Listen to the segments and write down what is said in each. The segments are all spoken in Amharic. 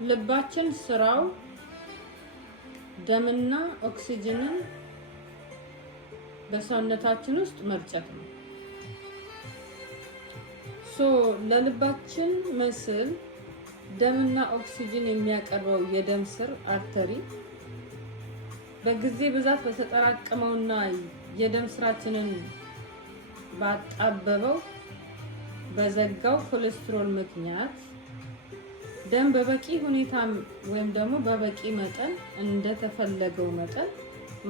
ልባችን ስራው ደምና ኦክሲጅንን በሰውነታችን ውስጥ መርጨት ነው። ለልባችን መስል ደምና ኦክሲጅን የሚያቀርበው የደም ስር አርተሪ በጊዜ ብዛት በተጠራቀመውና የደም ስራችንን ባጣበበው በዘጋው ኮሌስትሮል ምክንያት ደም በበቂ ሁኔታ ወይም ደግሞ በበቂ መጠን እንደተፈለገው መጠን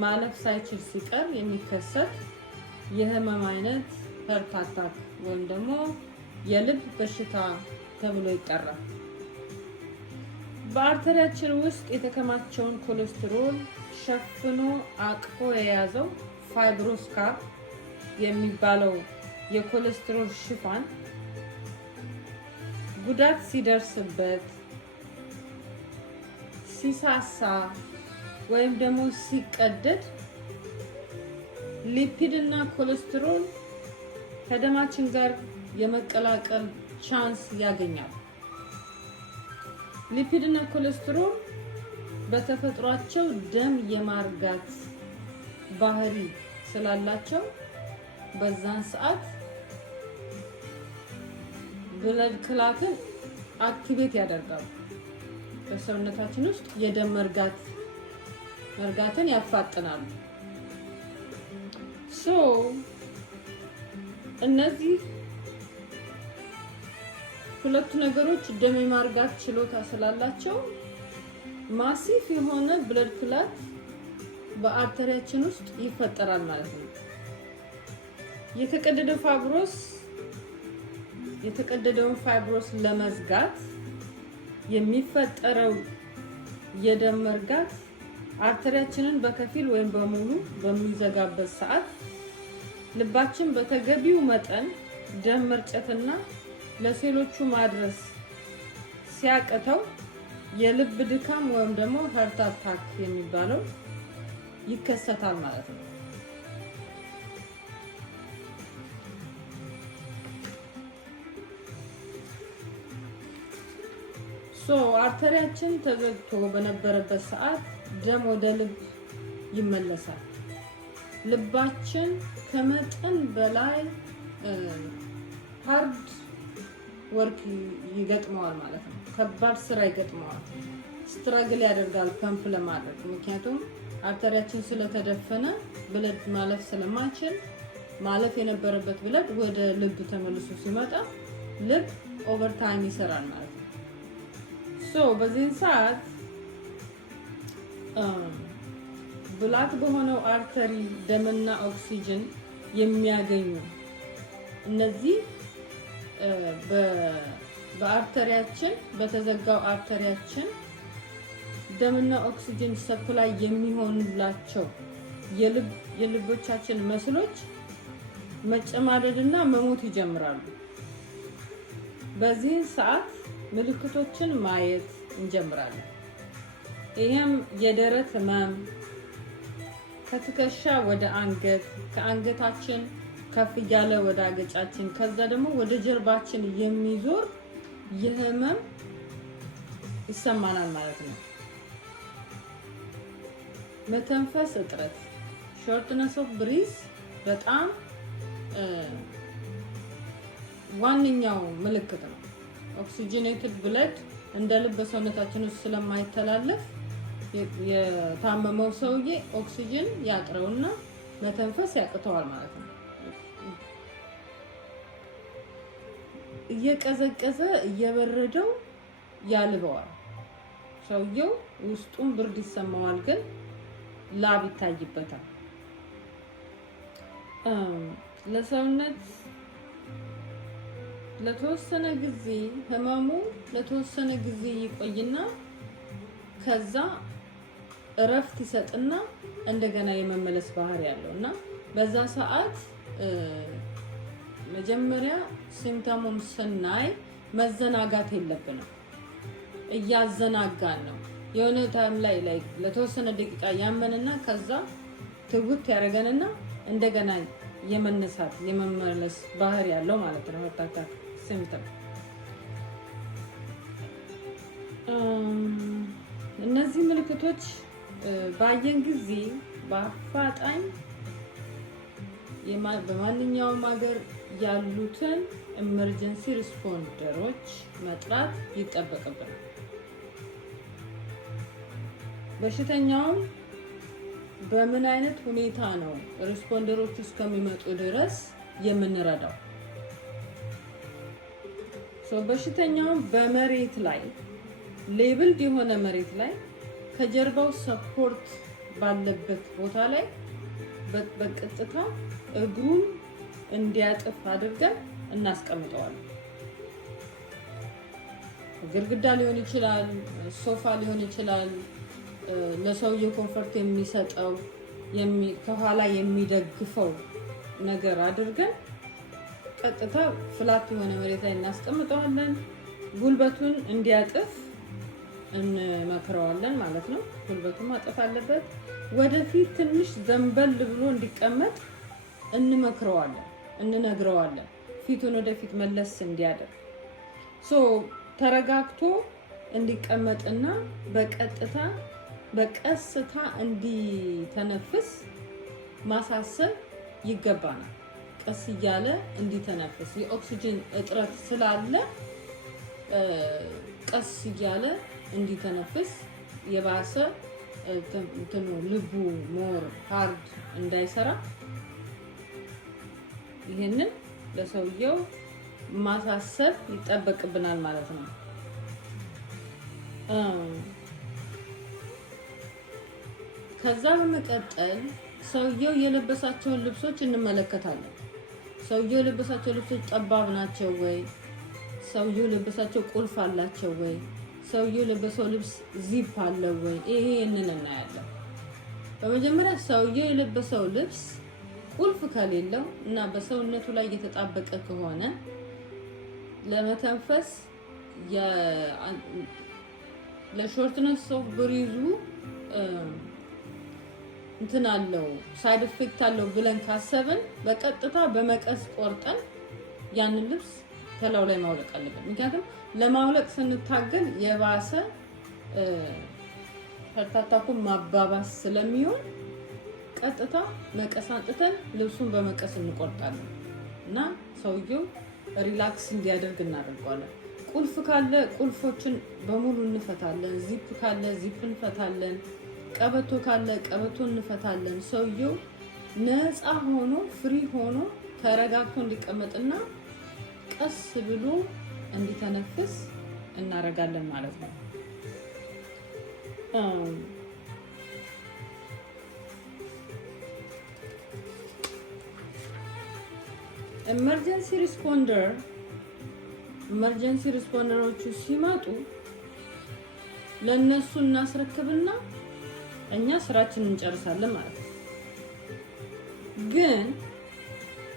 ማለፍ ሳይችል ሲቀር የሚከሰት የህመም አይነት ሀርት አታክ ወይም ደግሞ የልብ በሽታ ተብሎ ይጠራል። በአርተሪያችን ውስጥ የተከማቸውን ኮሌስትሮል ሸፍኖ አቅፎ የያዘው ፋይብሮስካር የሚባለው የኮሌስትሮል ሽፋን ጉዳት ሲደርስበት ሲሳሳ ወይም ደግሞ ሲቀደድ ሊፒድ እና ኮሌስትሮል ከደማችን ጋር የመቀላቀል ቻንስ ያገኛሉ። ሊፒድ እና ኮሌስትሮል በተፈጥሯቸው ደም የማርጋት ባህሪ ስላላቸው በዛን ሰዓት ብለድ ክላትን አክቲቬት ያደርጋሉ። በሰውነታችን ውስጥ የደም መርጋትን ያፋጥናሉ። እነዚህ ሁለቱ ነገሮች ደም የማርጋት ችሎታ ስላላቸው ማሲፍ የሆነ ብለድ ክላት በአርተሪያችን ውስጥ ይፈጠራል ማለት ነው። የተቀደደውን ፋይብሮስ ለመዝጋት የሚፈጠረው የደም መርጋት አርተሪያችንን በከፊል ወይም በሙሉ በሚዘጋበት ሰዓት ልባችን በተገቢው መጠን ደም መርጨትና ለሴሎቹ ማድረስ ሲያቅተው የልብ ድካም ወይም ደግሞ ሀርት አታክ የሚባለው ይከሰታል ማለት ነው። አርተሪያችን ተዘግቶ በነበረበት ሰዓት ደም ወደ ልብ ይመለሳል። ልባችን ከመጠን በላይ ሃርድ ወርክ ይገጥመዋል ማለት ነው። ከባድ ስራ ይገጥመዋል። ስትራግል ያደርጋል ፐምፕ ለማድረግ። ምክንያቱም አርተሪያችን ስለተደፈነ ብለድ ማለፍ ስለማይችል ማለፍ የነበረበት ብለድ ወደ ልብ ተመልሶ ሲመጣ ልብ ኦቨርታይም ይሰራል ማለት ነው። በዚህ ሰዓት ብላክ በሆነው አርተሪ ደምና ኦክሲጅን የሚያገኙ እነዚህ በአርተሪያችን በተዘጋው አርተሪያችን ደምና ኦክሲጅን ሰፕላይ የሚሆንላቸው የልቦቻችን መስሎች መጨማደድና መሞት ይጀምራሉ። በዚህ ሰዓት ምልክቶችን ማየት እንጀምራለን። ይሄም የደረት ህመም፣ ከትከሻ ወደ አንገት፣ ከአንገታችን ከፍ እያለ ወደ አገጫችን፣ ከዛ ደግሞ ወደ ጀርባችን የሚዞር የህመም ይሰማናል ማለት ነው። መተንፈስ እጥረት shortness of breath በጣም ዋነኛው ምልክት ነው። ኦክሲጅኔትድ ብለድ እንደ ልብ በሰውነታችን ውስጥ ስለማይተላለፍ የታመመው ሰውዬ ኦክሲጅን ያጥረውና መተንፈስ ያቅተዋል ማለት ነው። እየቀዘቀዘ እየበረደው ያልበዋል። ሰውየው ውስጡን ብርድ ይሰማዋል፣ ግን ላብ ይታይበታል። ለሰውነት ለተወሰነ ጊዜ ህመሙ ለተወሰነ ጊዜ ይቆይና ከዛ እረፍት ይሰጥና እንደገና የመመለስ ባህሪ ያለው እና በዛ ሰዓት መጀመሪያ ሲምፕተሙን ስናይ መዘናጋት የለብንም። እያዘናጋን ነው። የሆነ ታይም ላይ ለተወሰነ ደቂቃ ያመንና ከዛ ትውት ያደርገንና እንደገና የመነሳት የመመለስ ባህሪ ያለው ማለት ነው። አታክ ሲምፕተም እነዚህ ምልክቶች ባየን ጊዜ በአፋጣኝ በማንኛውም ሀገር ያሉትን ኢመርጀንሲ ሪስፖንደሮች መጥራት ይጠበቅብናል። በሽተኛውም በምን አይነት ሁኔታ ነው ሪስፖንደሮች እስከሚመጡ ድረስ የምንረዳው? በሽተኛውም በመሬት ላይ ሌብልድ የሆነ መሬት ላይ ከጀርባው ሰፖርት ባለበት ቦታ ላይ በቀጥታ እግሩን እንዲያጥፍ አድርገን እናስቀምጠዋለን። ግድግዳ ሊሆን ይችላል፣ ሶፋ ሊሆን ይችላል። ለሰውየው ኮንፈርት የሚሰጠው ከኋላ የሚደግፈው ነገር አድርገን ቀጥታ ፍላት የሆነ መሬት ላይ እናስቀምጠዋለን። ጉልበቱን እንዲያጥፍ እንመክረዋለን ማለት ነው። ጉልበቱን ማጠፍ አለበት። ወደፊት ትንሽ ዘንበል ብሎ እንዲቀመጥ እንመክረዋለን፣ እንነግረዋለን። ፊቱን ወደፊት መለስ እንዲያደርግ ተረጋግቶ እንዲቀመጥና በቀስታ እንዲተነፍስ ማሳሰብ ይገባናል። ቀስ እያለ እንዲተነፍስ የኦክሲጅን እጥረት ስላለ ቀስ እያለ እንዲተነፍስ የባሰ ልቡ ሞር ሃርድ እንዳይሰራ ይሄንን ለሰውየው ማሳሰብ ይጠበቅብናል ማለት ነው። ከዛ በመቀጠል ሰውየው የለበሳቸውን ልብሶች እንመለከታለን። ሰውየው የለበሳቸው ልብሶች ጠባብ ናቸው ወይ? ሰውየው የለበሳቸው ቁልፍ አላቸው ወይ? ሰውየው የለበሰው ልብስ ዚፕ አለው ወይ? ይሄንን እናያለን። በመጀመሪያ ሰውየው የለበሰው ልብስ ቁልፍ ከሌለው እና በሰውነቱ ላይ እየተጣበቀ ከሆነ ለመተንፈስ ለሾርትነስ ኦፍ ብሪዙ እንትን አለው ሳይድ ኢፌክት አለው ብለን ካሰብን በቀጥታ በመቀስ ቆርጠን ያንን ልብስ ከላው ላይ ማውለቅ አለብን። ምክንያቱም ለማውለቅ ስንታገል የባሰ ፈርታታኩን ማባባስ ስለሚሆን ቀጥታ መቀስ አንጥተን ልብሱን በመቀስ እንቆርጣለን እና ሰውየው ሪላክስ እንዲያደርግ እናደርጋለን። ቁልፍ ካለ ቁልፎችን በሙሉ እንፈታለን። ዚፕ ካለ ዚፕ እንፈታለን። ቀበቶ ካለ ቀበቶ እንፈታለን። ሰውየው ነፃ ሆኖ ፍሪ ሆኖ ተረጋግቶ እንዲቀመጥና ቀስ ብሎ እንዲተነፍስ እናደርጋለን ማለት ነው። ኢመርጀንሲ ሪስፖንደሮቹ ሲመጡ ለነሱ እናስረክብና እኛ ስራችንን እንጨርሳለን ማለት ነው። ግን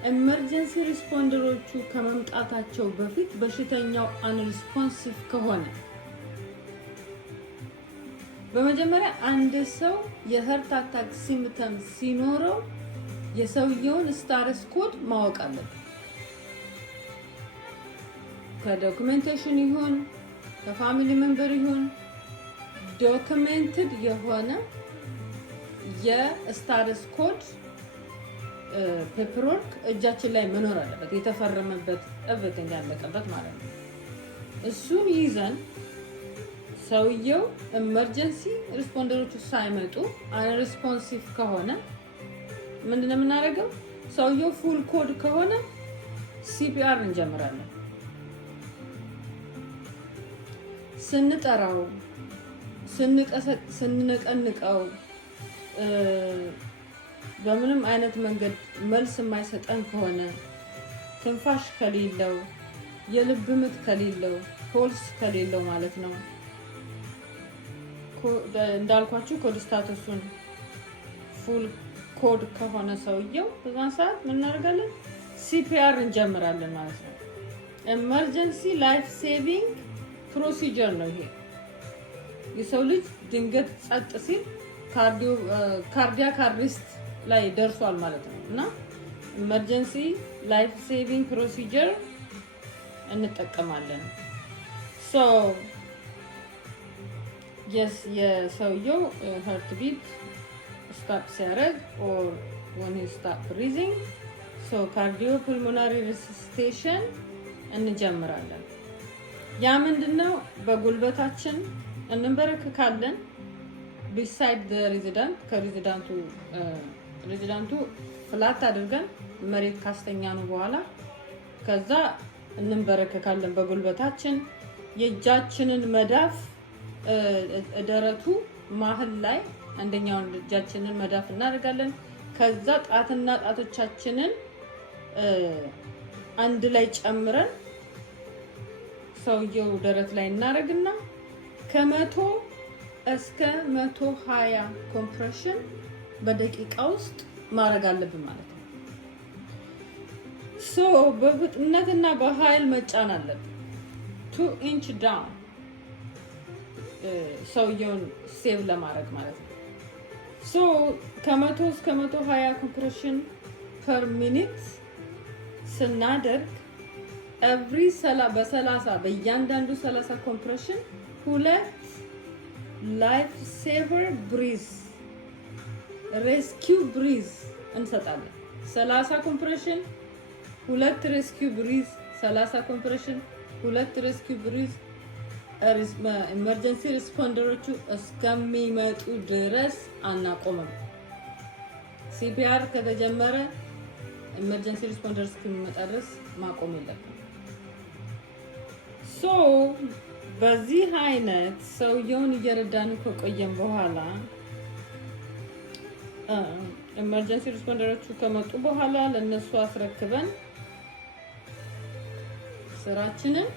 ኢመርጀንሲ ሪስፖንደሮቹ ከመምጣታቸው በፊት በሽተኛው አንሪስፖንሲቭ ከሆነ በመጀመሪያ አንድ ሰው የሀርት አታክ ሲምፕተም ሲኖረው የሰውየውን ስታተስ ኮድ ማወቅ አለበት። ከዶክመንቴሽን ይሁን ከፋሚሊ ሜምበር ይሁን ዶክመንትድ የሆነ የስታተስ ኮድ ፔፐርወርክ እጃችን ላይ መኖር አለበት። የተፈረመበት ኤቭሪቲንግ ያለቀበት ማለት ነው። እሱን ይዘን ሰውየው ኢመርጀንሲ ሪስፖንደሮቹ ሳይመጡ አንሪስፖንሲቭ ከሆነ ምንድነው የምናደርገው? ሰውየው ፉል ኮድ ከሆነ ሲፒአር እንጀምራለን። ስንጠራው ስንነቀንቀው በምንም አይነት መንገድ መልስ የማይሰጠን ከሆነ ትንፋሽ ከሌለው የልብ ምት ከሌለው ፖልስ ከሌለው ማለት ነው እንዳልኳችሁ ኮድ ስታተሱን ፉል ኮድ ከሆነ ሰውየው በዛን ሰዓት ምን እናደርጋለን? ሲፒአር እንጀምራለን ማለት ነው። ኢመርጀንሲ ላይፍ ሴቪንግ ፕሮሲጀር ነው ይሄ። የሰው ልጅ ድንገት ጸጥ ሲል ካርዲያክ አሬስት ላይ ደርሷል ማለት ነው እና ኢመርጀንሲ ላይፍ ሴቪንግ ፕሮሲጀር እንጠቀማለን። የሰውየው heart beat stop ሲያደርግ or when he stop breathing so cardiopulmonary resuscitation እንጀምራለን። ያ ምንድነው? በጉልበታችን እንበረከካለን beside the resident ከሬዚዳንቱ ፍላት አድርገን መሬት ካስተኛ ነው በኋላ ከዛ እንበረከካለን በጉልበታችን የእጃችንን መዳፍ ደረቱ ማህል ላይ አንደኛውን እጃችንን መዳፍ እናደርጋለን። ከዛ ጣትና ጣቶቻችንን አንድ ላይ ጨምረን ሰውየው ደረት ላይ እናደርግና ከ100 እስከ 120 ኮምፕሬሽን በደቂቃ ውስጥ ማድረግ አለብን ማለት ነው። ሶ በፍጥነትና በኃይል መጫን አለብን 2 inch down ሰውየውን ሴቭ ለማድረግ ማለት ነው። ሶ ከ100 እስከ 120 ኮምፕሬሽን ፐር ሚኒት ስናደርግ ኤቭሪ በ30 በእያንዳንዱ 30 ኮምፕሬሽን 2 ላይፍ ሴቨር ብሪዝ ሬስኪው ብሪዝ እንሰጣለን። 30 ኮምፕሬሽን 2 ሬስኪው ብሪዝ 30 ኮምፕሬሽን 2 ሬስኪው ብሪዝ ኢመርጀንሲ ሪስፖንደሮቹ እስከሚመጡ ድረስ አናቆምም። ሲፒአር ከተጀመረ ኢመርጀንሲ ሪስፖንደር እስከሚመጣ ድረስ ማቆም የለብንም። ሶ በዚህ አይነት ሰውየውን እየረዳን ከቆየን በኋላ ኢመርጀንሲ ሪስፖንደሮቹ ከመጡ በኋላ ለነሱ አስረክበን ስራችንን